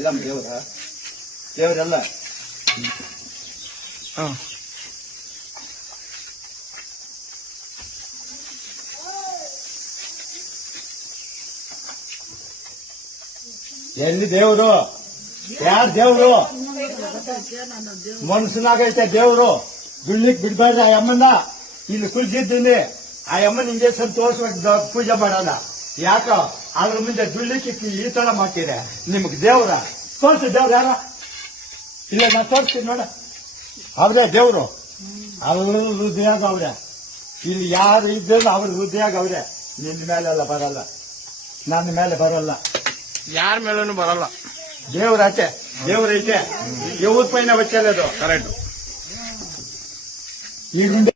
ಎಲ್ಲ ದೇವರೆಲ್ಲ ಎಲ್ಲಿ ದೇವ್ರು ಯಾರು ದೇವ್ರು ಮನ್ಸನಾಗೈತೆ ದೇವ್ರು ದುಡ್ಲಿಕ್ ಬಿಡ್ಬಾರ್ದು ಆ ಅಮ್ಮನ ಇಲ್ಲಿ ಕುಳಿತಿದ್ದೀನಿ ಆ ಅಮ್ಮನ ಹಿಂಗೆ ಸಂತೋಷವಾಗಿ ಪೂಜೆ ಮಾಡೋಣ ಯಾಕ ಅದ್ರ ಮುಂದೆ ದುಡ್ಲಿಕ್ಕೆ ಈ ತರ ಮಾಡ್ತೀರ ನಿಮ್ಗೆ ದೇವ್ರ ತೋರ್ಸಿ ದೇವ್ರ ಯಾರ ಇಲ್ಲ ನಾ ತೋರಿಸ್ತೀನಿ ನೋಡ ಅವ್ರೇ ದೇವ್ರು ಅವ್ರ ಹೃದಯಾಗ ಅವ್ರೆ ಇಲ್ಲಿ ಯಾರು ಇದ್ದರು ಅವ್ರ ಹೃದಯಾಗ ಅವ್ರೆ ನಿನ್ನ ಮೇಲೆಲ್ಲ ಬರಲ್ಲ ನನ್ನ ಮೇಲೆ ಬರಲ್ಲ ಯಾರ ಮೇಲೂ ಬರಲ್ಲ ದೇವ್ರೈತೆ ದೇವ್ರೈತೆ 50 ಪೈನ ಬಚ್ಚಲ್ಲದು ಕರೆಕ್ಟ್ ಈ ಗುಂಡೆ